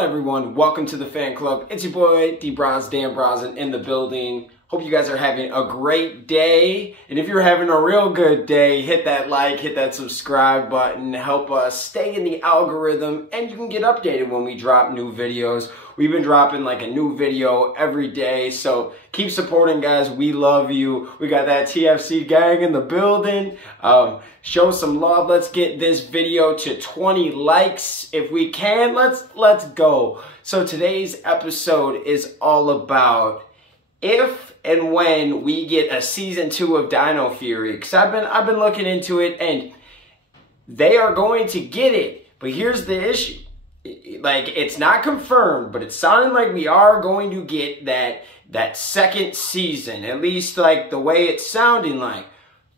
Hello everyone, welcome to the fan club. It's your boy D Bronze, Dan Bronson in the building. Hope you guys are having a great day. And if you're having a real good day, hit that like, hit that subscribe button, help us stay in the algorithm, and you can get updated when we drop new videos. We've been dropping like a new video every day, so keep supporting, guys. We love you. We got that TFC gang in the building. Show some love. Let's get this video to 20 likes if we can. Let's go. So today's episode is all about if and when we get a season 2 of Dino Fury, because I've been looking into it and they are going to get it. But here's the issue. Like, it's not confirmed, but it's sounding like we are going to get that second season, at least like the way it's sounding like.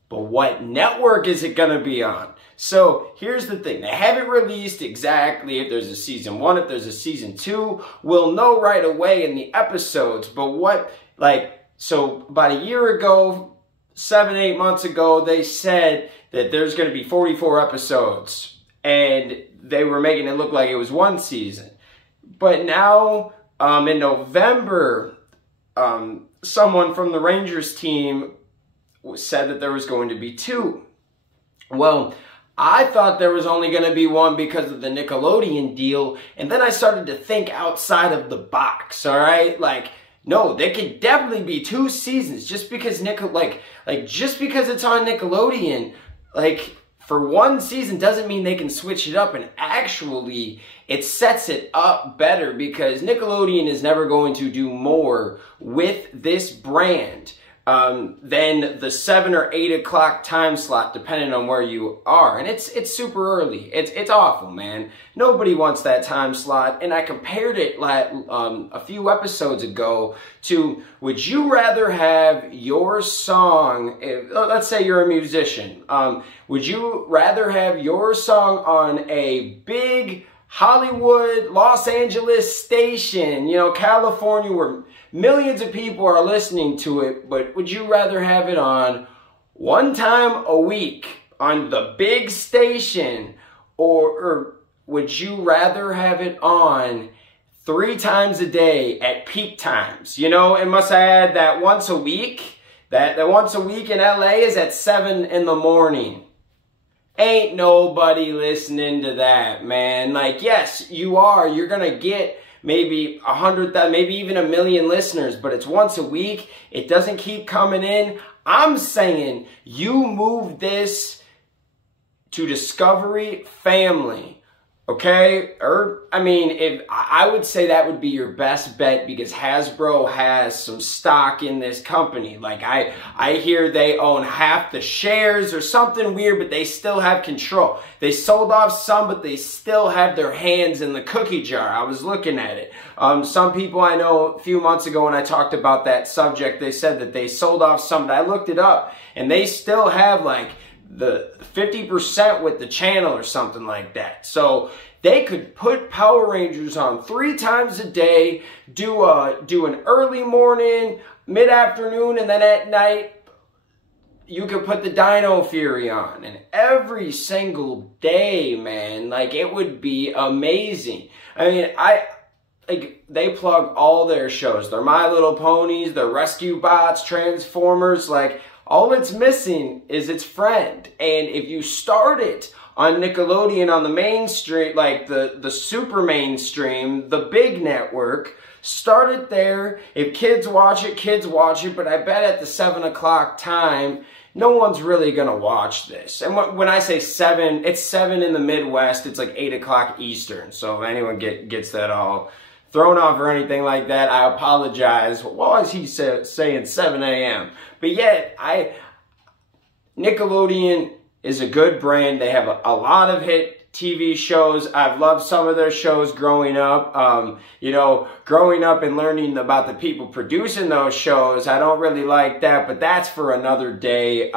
But what network is it going to be on? So here's the thing. They haven't released exactly if there's a season 1, if there's a season 2. We'll know right away in the episodes. But so about a year ago, 7-8 months ago, they said that there's going to be 44 episodes. And they were making it look like it was one season. But now, in November, someone from the Rangers team said that there was going to be 2. Well, I thought there was only going to be 1 because of the Nickelodeon deal. And then I started to think outside of the box, all right? Like, no, there could definitely be 2 seasons just because just because it's on Nickelodeon, for one season doesn't mean they can switch it up, and actually it sets it up better because Nickelodeon is never going to do more with this brand than the 7 or 8 o'clock time slot, depending on where you are. And it's super early. It's awful, man. Nobody wants that time slot. And I compared it a few episodes ago to, would you rather have your song, let's say you're a musician, would you rather have your song on a big Hollywood, Los Angeles station, California, where millions of people are listening to it, but would you rather have it on one time a week on the big station, or would you rather have it on 3 times a day at peak times? And must I add that once a week? That once a week in LA is at 7 in the morning. Ain't nobody listening to that, man. Yes, you are. You're gonna get maybe 100,000, maybe even 1 million listeners, but it's once a week. It doesn't keep coming in. I'm saying you move this to Discovery Family, okay? If I would say that would be your best bet, because Hasbro has some stock in this company. I hear they own half the shares or something weird, but they still have control. They sold off some, but they still have their hands in the cookie jar. I was looking at it. Some people I know a few months ago when I talked about that subject, they said that they sold off some, but I looked it up and they still have the 50% with the channel or something like that. So they could put Power Rangers on 3 times a day, do an early morning, mid-afternoon, and then at night you could put the Dino Fury on. And every single day, man, it would be amazing. They plug all their shows. They're My Little Ponies, they're Rescue Bots, Transformers, all it's missing is its friend. And if you start it on Nickelodeon on the mainstream, the super mainstream, the big network, start it there. If kids watch it, but I bet at the 7 o'clock time, no one's really gonna watch this. And when I say 7, it's 7 in the Midwest, it's 8 o'clock Eastern. So if anyone gets that all thrown off or anything like that, I apologize. Why is he saying 7 a.m.? But yet, Nickelodeon is a good brand. They have a lot of hit TV shows. I've loved some of their shows growing up. Growing up and learning about the people producing those shows, I don't really like that, but that's for another day.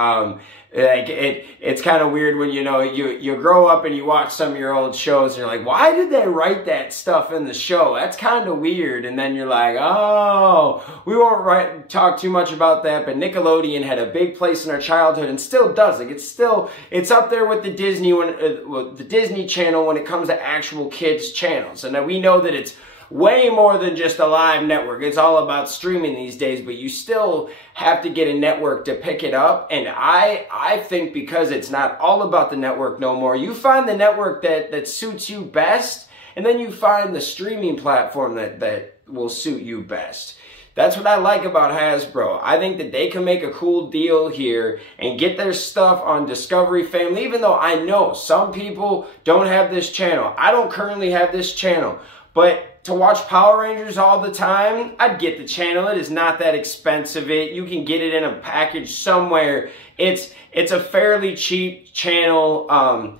Like it's kind of weird when, you know, you grow up and you watch some of your old shows and you're like, why did they write that stuff in the show? That's kind of weird. And then you're like, oh, we won't talk too much about that, but Nickelodeon had a big place in our childhood and still does. Like it's up there with the Disney the Disney Channel when it comes to actual kids channels. And we know that it's way more than just a live network. It's all about streaming these days, but you still have to get a network to pick it up. And I think because it's not all about the network no more, you find the network that suits you best, and then you find the streaming platform that will suit you best. That's what I like about Hasbro. I think that they can make a cool deal here and get their stuff on Discovery Family, even though I know some people don't have this channel. I don't currently have this channel, but to watch Power Rangers all the time, I'd get the channel. It is not that expensive. You can get it in a package somewhere. It's a fairly cheap channel.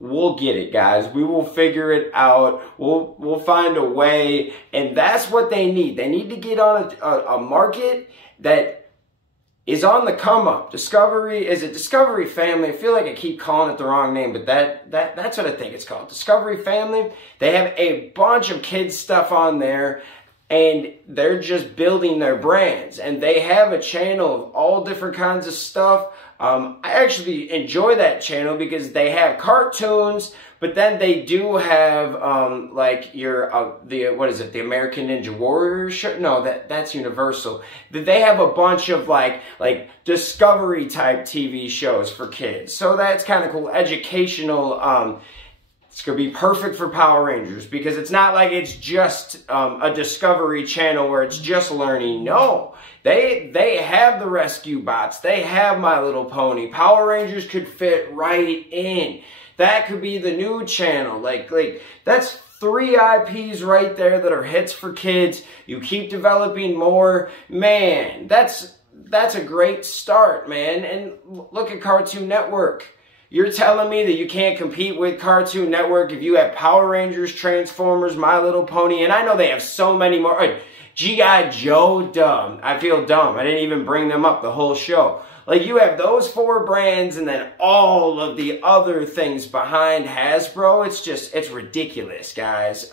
We'll get it, guys. We will figure it out. We'll find a way, and that's what they need. They need to get on a market that is on the come up. Discovery Family? I feel like I keep calling it the wrong name, but that's what I think it's called. Discovery Family. They have a bunch of kids stuff on there, and they're just building their brands. And they have a channel of all different kinds of stuff. I actually enjoy that channel because they have cartoons, but then they do have like the American Ninja Warrior show? No, that's Universal. They have a bunch of like Discovery type TV shows for kids. So that's kind of cool. Educational. It's going to be perfect for Power Rangers because it's not like it's just a Discovery Channel where it's just learning. No, they have the Rescue Bots. They have My Little Pony. Power Rangers could fit right in. That could be the new channel. Like that's 3 IPs right there that are hits for kids. You keep developing more. Man, that's a great start, man. And look at Cartoon Network. You're telling me that you can't compete with Cartoon Network if you have Power Rangers, Transformers, My Little Pony, and I know they have so many more. G.I. Joe, dumb. I feel dumb. I didn't even bring them up the whole show. Like, you have those 4 brands and then all of the other things behind Hasbro. It's ridiculous, guys.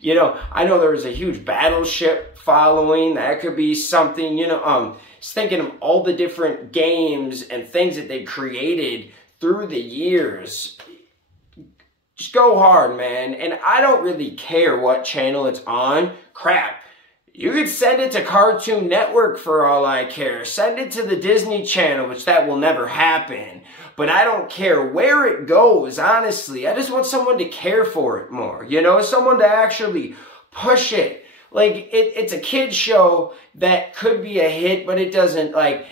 You know, I know there was a huge Battleship following. That could be something, you know, just thinking of all the different games and things that they created through the years. Just go hard, man. And I don't really care what channel it's on. Crap. You could send it to Cartoon Network for all I care. Send it to the Disney Channel, which that will never happen. But I don't care where it goes, honestly. I just want someone to care for it more. You know, someone to actually push it. Like, it's a kid's show that could be a hit, but it doesn't, like,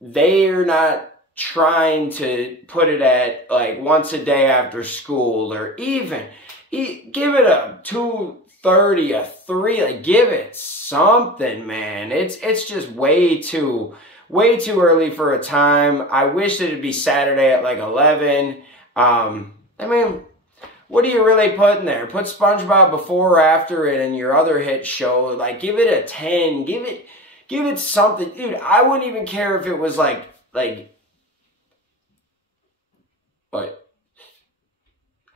they're not trying to put it at, like, once a day after school, or even, give it a 2:30, a 3, like, give it something, man. It's just way too early for a time. I wish that it'd be Saturday at, like, 11. I mean, what do you really put in there? Put SpongeBob before or after it and your other hit show. Like, give it a 10. Give it something. Dude, I wouldn't even care if it was, like, what?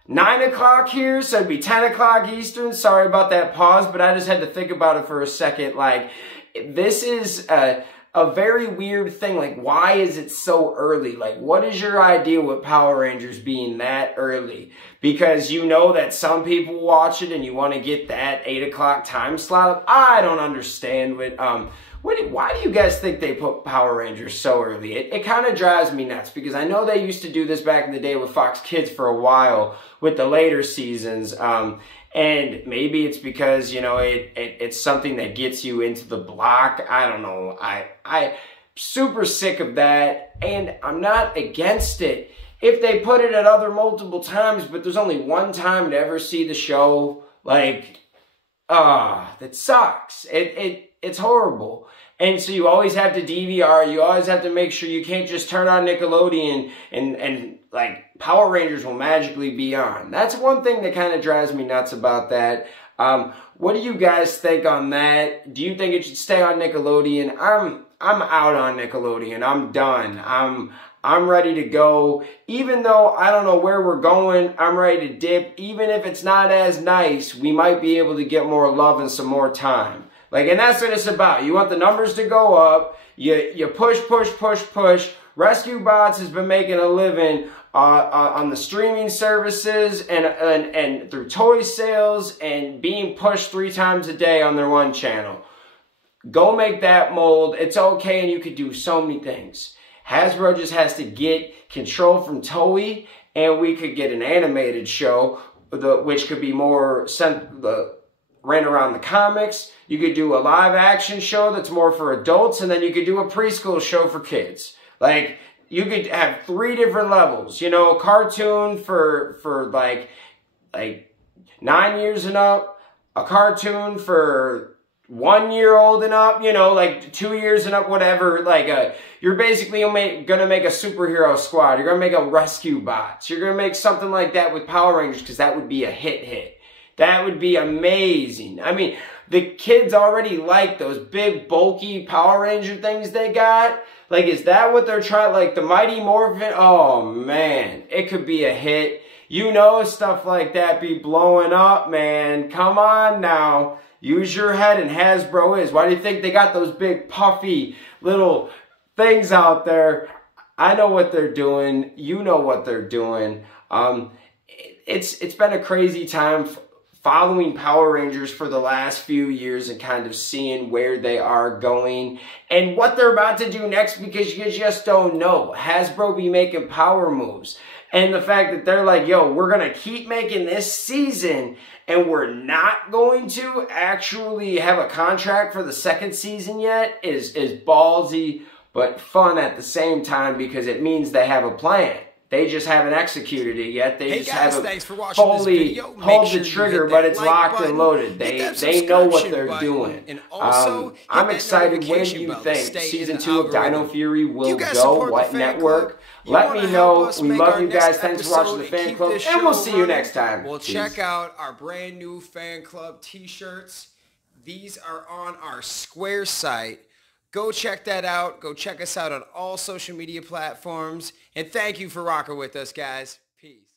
9 o'clock here, so it'd be 10 o'clock Eastern. Sorry about that pause, but I just had to think about it for a second. Like, this is a very weird thing. Like, why is it so early? Like, what is your idea with Power Rangers being that early? Because you know that some people watch it and you want to get that 8 o'clock time slot. I don't understand why do you guys think they put Power Rangers so early? It kind of drives me nuts because I know they used to do this back in the day with Fox Kids for a while with the later seasons. And maybe it's because, you know, it's something that gets you into the block. I don't know. I'm super sick of that, and I'm not against it if they put it at other multiple times, but there's only one time to ever see the show. Like, that sucks. It's horrible. And so you always have to DVR. You always have to make sure you can't just turn on Nickelodeon and like Power Rangers will magically be on. That's one thing that kind of drives me nuts about that. What do you guys think on that? Do you think it should stay on Nickelodeon? I'm out on Nickelodeon. I'm done. I'm ready to go. Even though I don't know where we're going, I'm ready to dip. Even if it's not as nice, we might be able to get more love and some more time. Like, and that's what it's about. You want the numbers to go up. You push, push, push, push. Rescue Bots has been making a living on the streaming services and through toy sales and being pushed 3 times a day on their one channel. Go make that mold. It's okay, and you could do so many things. Hasbro just has to get control from Toei, and we could get an animated show, which could be more ran around the comics. You could do a live action show that's more for adults, and then you could do a preschool show for kids. Like, you could have 3 different levels. You know, a cartoon for like 9 years and up, a cartoon for 1 year old and up, you know, like 2 years and up, whatever. Like, you're basically gonna make a superhero squad. You're gonna make a Rescue Bots. You're gonna make something like that with Power Rangers, because that would be a hit. That would be amazing. I mean, the kids already like those big, bulky Power Ranger things they got. Like, is that what they're trying? Like, the Mighty Morphin? Oh, man. It could be a hit. You know, stuff like that be blowing up, man. Come on now. Use your head, and Hasbro is. Why do you think they got those big, puffy little things out there? I know what they're doing. You know what they're doing. It's been a crazy time following Power Rangers for the last few years and kind of seeing where they are going and what they're about to do next, because you just don't know. Hasbro be making power moves. And the fact that they're like, yo, we're going to keep making this season and we're not going to actually have a contract for the 2nd season yet is ballsy, but fun at the same time, because it means they have a plan. They just haven't executed it yet. They just haven't fully pulled the trigger, but it's locked and loaded. They know what they're doing. And also, I'm excited. When do you think Season 2 of Dino Fury will go? What network? Let me know. We love you guys. Thanks for watching the fan club, and we'll see you next time. Well, check out our brand new fan club t-shirts. These are on our Square site. Go check that out. Go check us out on all social media platforms. And thank you for rocking with us, guys. Peace.